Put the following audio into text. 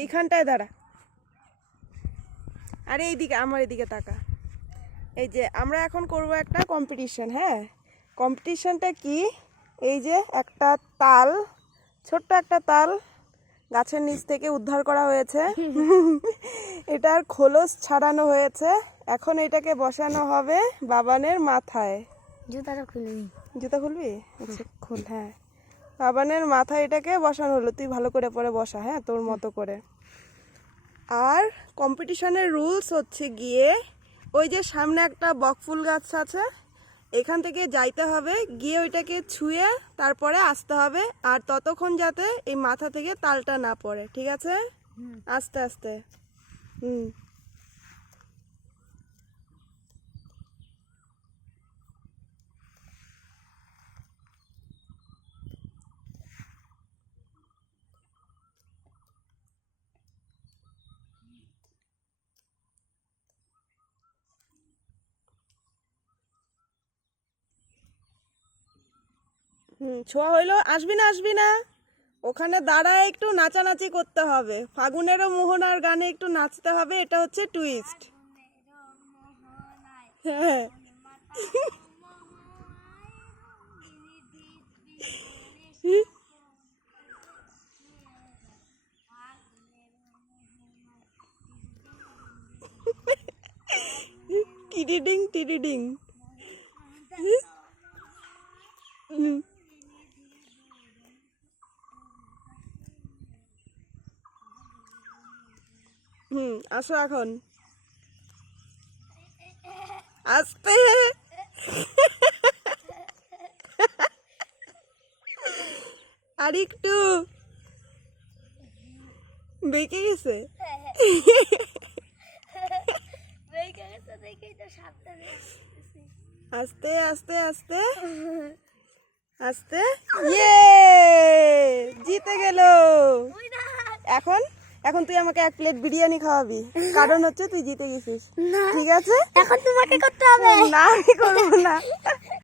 এইখানটায় দাঁড়া। আরে এইদিকে, আমার এদিকে তাকা। এই যে আমরা এখন করব একটা কম্পিটিশন। হ্যাঁ, কম্পিটিশনটা কি, এই যে একটা তাল, ছোট্ট একটা তাল গাছের নিচ থেকে উদ্ধার করা হয়েছে। এটার খোলস ছাড়ানো হয়েছে। এখন এটাকে বসানো হবে বাবানের মাথায়। জুতাটা খুলে নি। জুতা খুলবি? আচ্ছা খুল। হ্যাঁ, বাবানের মাথায় এটাকে বসানো হলো। তুই ভালো করে পরে বসা, হ্যাঁ, তোর মতো করে। আর কম্পিটিশনের রুলস হচ্ছে গিয়ে, ওই যে সামনে একটা বকফুল গাছ আছে, এখান থেকে যাইতে হবে, গিয়ে ওইটাকে ছুঁয়ে তারপরে আসতে হবে। আর ততক্ষণ যাতে এই মাথা থেকে তালটা না পড়ে, ঠিক আছে? আস্তে আস্তে। হুম। ছোঁয়া হইলো। আসবি না, আসবি না, ওখানে দাঁড়ায় একটু নাচানাচি করতে হবে। ফাগুনেরও মোহনার গানে একটু নাচতে হবে, এটা হচ্ছে টুইস্ট। হ্যাঁ। টিডিডিং টিডিডিং। আসো এখন। আস্তে। আর একটু। বেঁকে গেছে। আস্তে আস্তে আস্তে আস্তে। ইয়ে, জিতে গেল। এখন এখন তুই আমাকে 1 প্লেট বিরিয়ানি খাওয়াবি, কারণ হচ্ছে তুই জিতে গেছিস। ঠিক আছে, এখন তোমাকে করতে হবে। না আমি করবো না।